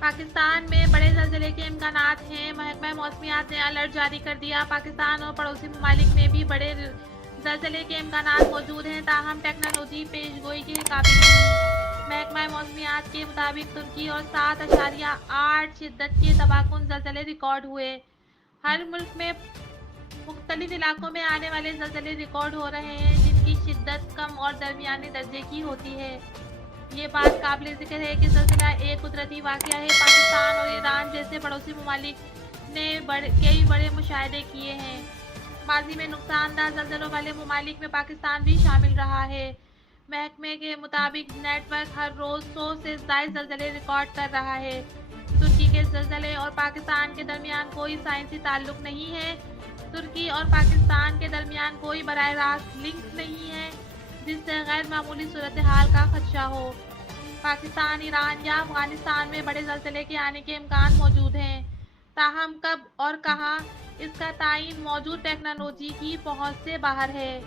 پاکستان میں بڑے زلزلے کے امکانات ہیں۔ محکمہ موسمیات نے الرٹ جاری کر دیا۔ پاکستان اور پڑوسی ممالک میں بھی بڑے زلزلے کے امکانات موجود ہیں، تاہم ٹیکنالوجی پیش گوئی کے قابل نہیں۔ محکمہ موسمیات کے مطابق ترکی اور 7.8 شدت کے تباہ کن زلزلے ریکارڈ ہوئے۔ ہر ملک میں مختلف علاقوں میں آنے والے زلزلے ریکارڈ ہو رہے ہیں، جن کی شدت کم اور درمیانے درجے کی ہوتی ہے۔ یہ بات قابل ذکر ہے کہ زلزلہ ایک قدرتی واقعہ ہے۔ پاکستان اور ایران جیسے پڑوسی ممالک نے کئی بڑے مشاہدے کیے ہیں۔ ماضی میں نقصان دہ زلزلوں والے ممالک میں پاکستان بھی شامل رہا ہے۔ محکمے کے مطابق نیٹ ورک ہر روز 100 سے زائد زلزلے ریکارڈ کر رہا ہے۔ ترکی کے زلزلے اور پاکستان کے درمیان کوئی سائنسی تعلق نہیں ہے۔ ترکی اور پاکستان کے درمیان کوئی براہ راست لنک نہیں ہے جس سے غیر معمولی صورتحال کا خدشہ ہو۔ پاکستان، ایران یا افغانستان میں بڑے زلزلے کے آنے کے امکان موجود ہیں، تاہم کب اور کہاں، اس کا تعین موجود ٹیکنالوجی کی پہنچ سے باہر ہے۔